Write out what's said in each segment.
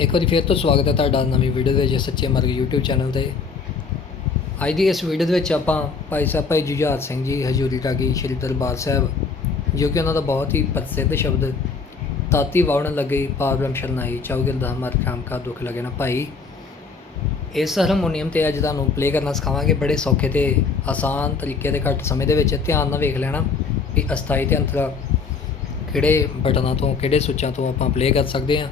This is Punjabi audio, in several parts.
ਇੱਕ ਵਾਰੀ ਫਿਰ ਤੋਂ ਸਵਾਗਤ ਹੈ ਤੁਹਾਡਾ ਨਵੀਂ ਵੀਡੀਓ ਦੇ ਵਿੱਚ ਸੱਚੇ ਮਰਗ YouTube ਚੈਨਲ ਤੇ। ਅੱਜ ਦੀ ਇਸ ਵੀਡੀਓ ਦੇ ਵਿੱਚ ਆਪਾਂ ਭਾਈ ਸਾਹਿਬ, ਭਾਈ ਜੁਝਾਰ ਸਿੰਘ ਜੀ, ਹਜੂਰੀ ਰਾਗੀ ਸ਼੍ਰੀ ਦਰਬਾਰ ਸਾਹਿਬ, ਜੋ ਕਿ ਉਹਨਾਂ ਦਾ ਬਹੁਤ ਹੀ ਪ੍ਰਸਿੱਧ ਸ਼ਬਦ, ਤਾਤੀ ਵਾਉਣ ਲੱਗੇ ਪਾਰ ਬ੍ਰਹਮ ਸ਼ਰਨਾਈ ਚੌਗਿਲ ਦਾ ਹਮਾਰ ਖਾਮ ਕਾ ਦੁੱਖ ਲਗੇ ਨਾ ਭਾਈ। ਇਸ ਹਾਰਮੋਨੀਅਮ ਤੇ ਅੱਜ ਤੁਹਾਨੂੰ ਪਲੇ ਕਰਨਾ ਸਿਖਾਵਾਂਗੇ ਬੜੇ ਸੌਖੇ ਤੇ ਆਸਾਨ ਤਰੀਕੇ ਦੇ ਘੱਟ ਸਮੇਂ ਦੇ ਵਿੱਚ। ਧਿਆਨ ਨਾਲ ਵੇਖ ਲੈਣਾ ਵੀ ਅਸਥਾਈ ਤੇ ਅੰਤਰਾ ਕਿਹੜੇ ਬਟਨਾਂ ਤੋਂ, ਕਿਹੜੇ ਸੁੱਚਾਂ ਤੋਂ ਆਪਾਂ ਪਲੇ ਕਰ ਸਕਦੇ ਹਾਂ।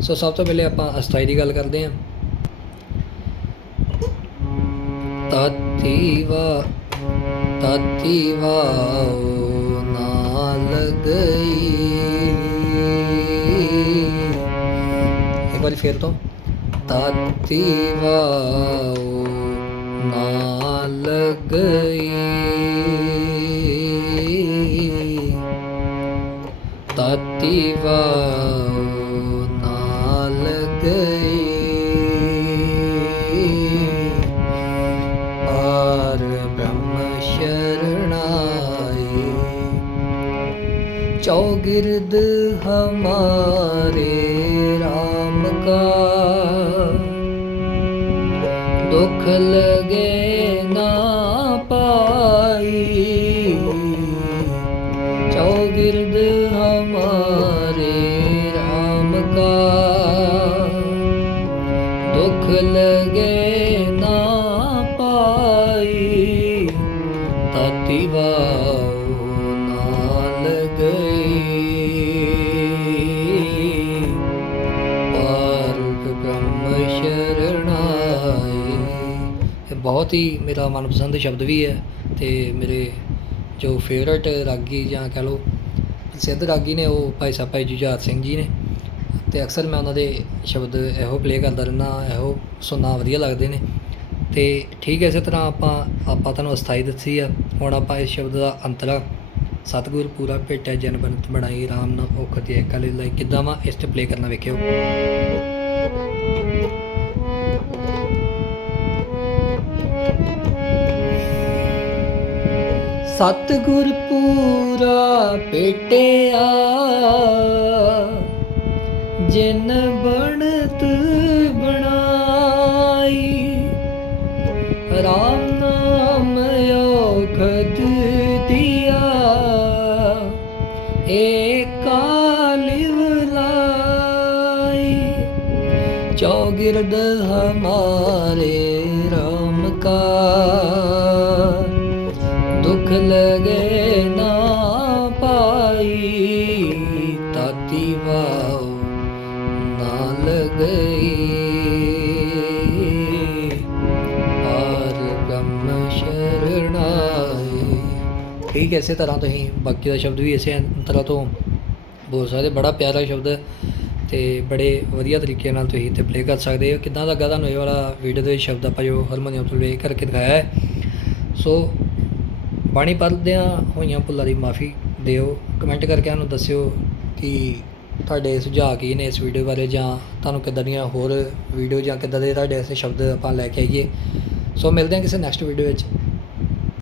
ਸੋ ਸਭ ਤੋਂ ਪਹਿਲੇ ਆਪਾਂ ਅਸਥਾਈ ਦੀ ਗੱਲ ਕਰਦੇ ਹਾਂ। ਤਾਤੀ ਵਾ ਤਾਤੀ ਵਾਓ ਗਈ। ਇੱਕ ਵਾਰੀ ਫੇਰ ਤੋਂ। ਤਾਤੀਵਾ ਵਾਓ ਨਾਲ चौगिर्द हमारे राम का दुख लगे ना पाई चौगिर्द हमारे राम का दुख लगे ਬਹੁਤ ਹੀ ਮੇਰਾ ਮਨਪਸੰਦ ਸ਼ਬਦ ਵੀ ਹੈ ਅਤੇ ਮੇਰੇ ਜੋ ਫੇਵਰਟ ਰਾਗੀ ਜਾਂ ਕਹਿ ਲਓ ਪ੍ਰਸਿੱਧ ਰਾਗੀ ਨੇ ਉਹ ਭਾਈ ਸਾਹਿਬ ਭਾਈ ਜੁਝਾਰ ਸਿੰਘ ਜੀ ਨੇ ਅਤੇ ਅਕਸਰ ਮੈਂ ਉਹਨਾਂ ਦੇ ਸ਼ਬਦ ਇਹੋ ਪਲੇ ਕਰਦਾ ਰਹਿੰਦਾ, ਇਹੋ ਸੁਣਨਾ ਵਧੀਆ ਲੱਗਦੇ ਨੇ ਤੇ ਠੀਕ ਹੈ ਇਸੇ ਤਰ੍ਹਾਂ ਆਪਾਂ ਆਪਾਂ ਤੁਹਾਨੂੰ ਅਸਥਾਈ ਦੱਸੀ ਆ, ਹੁਣ ਆਪਾਂ ਇਸ ਸ਼ਬਦ ਦਾ ਅੰਤਲਾ ਸਤਿਗੁਰ ਪੂਰਾ ਭੇਟਿਆ ਜਨ ਬਨਤ ਬਣਾਈ RAM ਨਾਲ ਔਖਤ ਏਕਾ ਲਈ ਲਈ। ਕਿੱਦਾਂ ਵਾ? ਇਸ ਤੇ ਪਲੇ ਕਰਨਾ ਵੇਖਿਓ। ਸਤਿਗੁਰ ਪੂਰਾ ਪੇਟਿਆ। ਜਿਨ ਬਣਤ ਬਣਾਈ, ਰਾਮ ਨਾਮ ਔਖਦ ਦਿਆ। ਏਕਾ ਲਿਵ ਲਾਈ, ਚੌਗਿਰਦ ਹਮਾਰੇ ਰਾਮ ਕਾ। ਠੀਕ ਹੈ, ਇਸੇ ਤਰ੍ਹਾਂ ਤੁਸੀਂ ਬਾਕੀ ਦਾ ਸ਼ਬਦ ਵੀ ਇਸੇ ਤਰ੍ਹਾਂ ਤੋਂ ਬੋਲ ਸਕਦੇ ਬੜਾ ਪਿਆਰਾ ਸ਼ਬਦ ਹੈ ਤੇ ਬੜੇ ਵਧੀਆ ਤਰੀਕੇ ਨਾਲ ਤੁਸੀਂ ਇੱਥੇ ਪਲੇ ਕਰ ਸਕਦੇ ਹੋ। ਕਿੱਦਾਂ ਲੱਗਾ ਤੁਹਾਨੂੰ ਇਹ ਵਾਲਾ ਵੀਡੀਓ ਦੇ ਸ਼ਬਦ ਆਪਾਂ ਜੋ ਹਾਰਮੋਨੀਅਮ ਤੋਂ ਪਲੇ ਕਰਕੇ ਦਿਖਾਇਆ ਹੈ। ਸੋ ਬਾਣੀ ਪੜ੍ਹਦਿਆਂ ਹੋਈਆਂ ਭੁੱਲਾਂ ਦੀ ਮਾਫੀ ਦਿਓ। ਕਮੈਂਟ ਕਰਕੇ ਸਾਨੂੰ ਦੱਸਿਓ ਕਿ ਤੁਹਾਡੇ ਸੁਝਾਅ ਕੀ ਨੇ ਇਸ ਵੀਡੀਓ ਬਾਰੇ ਜਾਂ ਤੁਹਾਨੂੰ ਕਿੱਦਾਂ ਦੀਆਂ ਹੋਰ ਵੀਡੀਓ ਜਾਂ ਕਿੱਦਾਂ ਦੇ ਤੁਹਾਡੇ ਐਸੇ ਸ਼ਬਦ ਆਪਾਂ ਲੈ ਕੇ ਆਈਏ। ਸੋ ਮਿਲਦੇ ਹਾਂ ਕਿਸੇ ਨੈਕਸਟ ਵੀਡੀਓ ਵਿੱਚ।